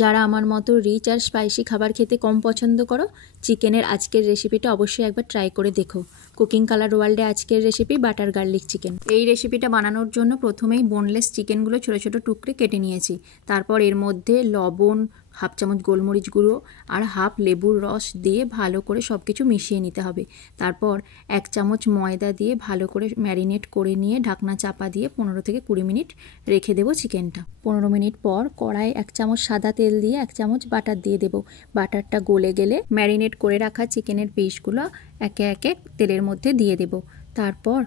যারা আমার মতো রিচ আর স্পাইসি খাবার খেতে কম পছন্দ করো, চিকেনের আজকের রেসিপিটা অবশ্যই একবার ট্রাই করে দেখো। কুকিং কালার ওয়ার্ল্ডে আজকের রেসিপি বাটার গার্লিক চিকেন। এই রেসিপিটা বানানোর জন্য প্রথমেই বোনলেস চিকেনগুলো ছোটো ছোটো টুকরে কেটে নিয়েছি। তারপর এর মধ্যে লবণ, হাফ চামচ গোলমরিচ গুঁড়ো আর হাফ লেবুর রস দিয়ে ভালো করে সব কিছু মিশিয়ে নিতে হবে। তারপর 1 চামচ ময়দা দিয়ে ভালো করে ম্যারিনেট করে নিয়ে ঢাকনা চাপা দিয়ে 15 থেকে 20 মিনিট রেখে দেবো চিকেনটা। 15 মিনিট পর কড়াই 1 চামচ সাদা তেল দিয়ে 1 চামচ বাটার দিয়ে দেবো। বাটারটা গলে গেলে ম্যারিনেট করে রাখা চিকেনের পিসগুলো একে একে তেলের মধ্যে দিয়ে দেবো। তারপর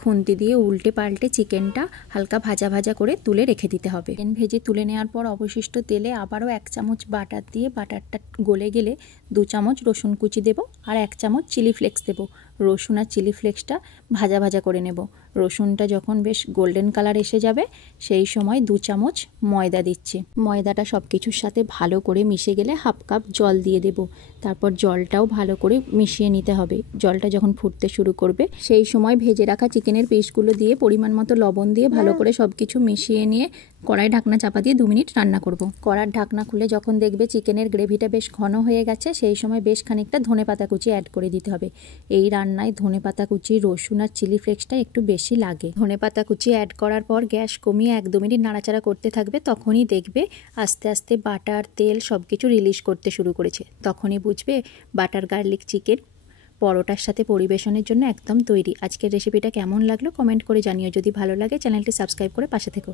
খুন্তি দিয়ে উল্টে পাল্টে চিকেনটা হালকা ভাজা ভাজা করে তুলে রেখে দিতে হবে। চিকেন ভেজে তুলে নেওয়ার পর অবশিষ্ট তেলে আবারও 1 চামচ বাটার দিয়ে বাটারটা গলে গেলে 2 চামচ রসুন কুচি দেব আর 1 চামচ চিলি ফ্লেক্স দেব। রসুন আর চিলি ফ্লেক্সটা ভাজা ভাজা করে নেব। রসুনটা যখন বেশ গোল্ডেন কালার এসে যাবে সেই সময় 2 চামচ ময়দা দিচ্ছি। ময়দাটা সব কিছুর সাথে ভালো করে মিশে গেলে হাফ কাপ জল দিয়ে দেব। তারপর জলটাও ভালো করে মিশিয়ে নিতে হবে। জলটা যখন ফুটতে শুরু করবে সেই সময় ভেজে রাখা চিকেনের পিসগুলো দিয়ে পরিমাণ মতো লবণ দিয়ে ভালো করে সব কিছু মিশিয়ে নিয়ে কড়াই ঢাকনা চাপা দিয়ে 2 মিনিট রান্না করব। কড়ার ঢাকনা খুলে যখন দেখবে চিকেনের গ্রেভিটা বেশ ঘন হয়ে গেছে সেই সময় বেশ খানিকটা ধনেপাতা কুচি অ্যাড করে দিতে হবে। এই রান্নায় ধনেপাতা কুচি, রসুন আর চিলি ফ্লেক্সটা একটু বেশি লাগে। ধনেপাতা কুচি অ্যাড করার পর গ্যাস কমিয়ে 1-2 মিনিট নাড়াচাড়া করতে থাকবে। তখনই দেখবে আস্তে আস্তে বাটার, তেল সব কিছু রিলিজ করতে শুরু করেছে। তখনই বুঝবে বাটার গার্লিক চিকেন পরোটার সাথে পরিবেশনের জন্য একদম তৈরি। আজকের রেসিপিটা কেমন লাগলো কমেন্ট করে জানিও। যদি ভালো লাগে চ্যানেলটি সাবস্ক্রাইব করে পাশে থেকো।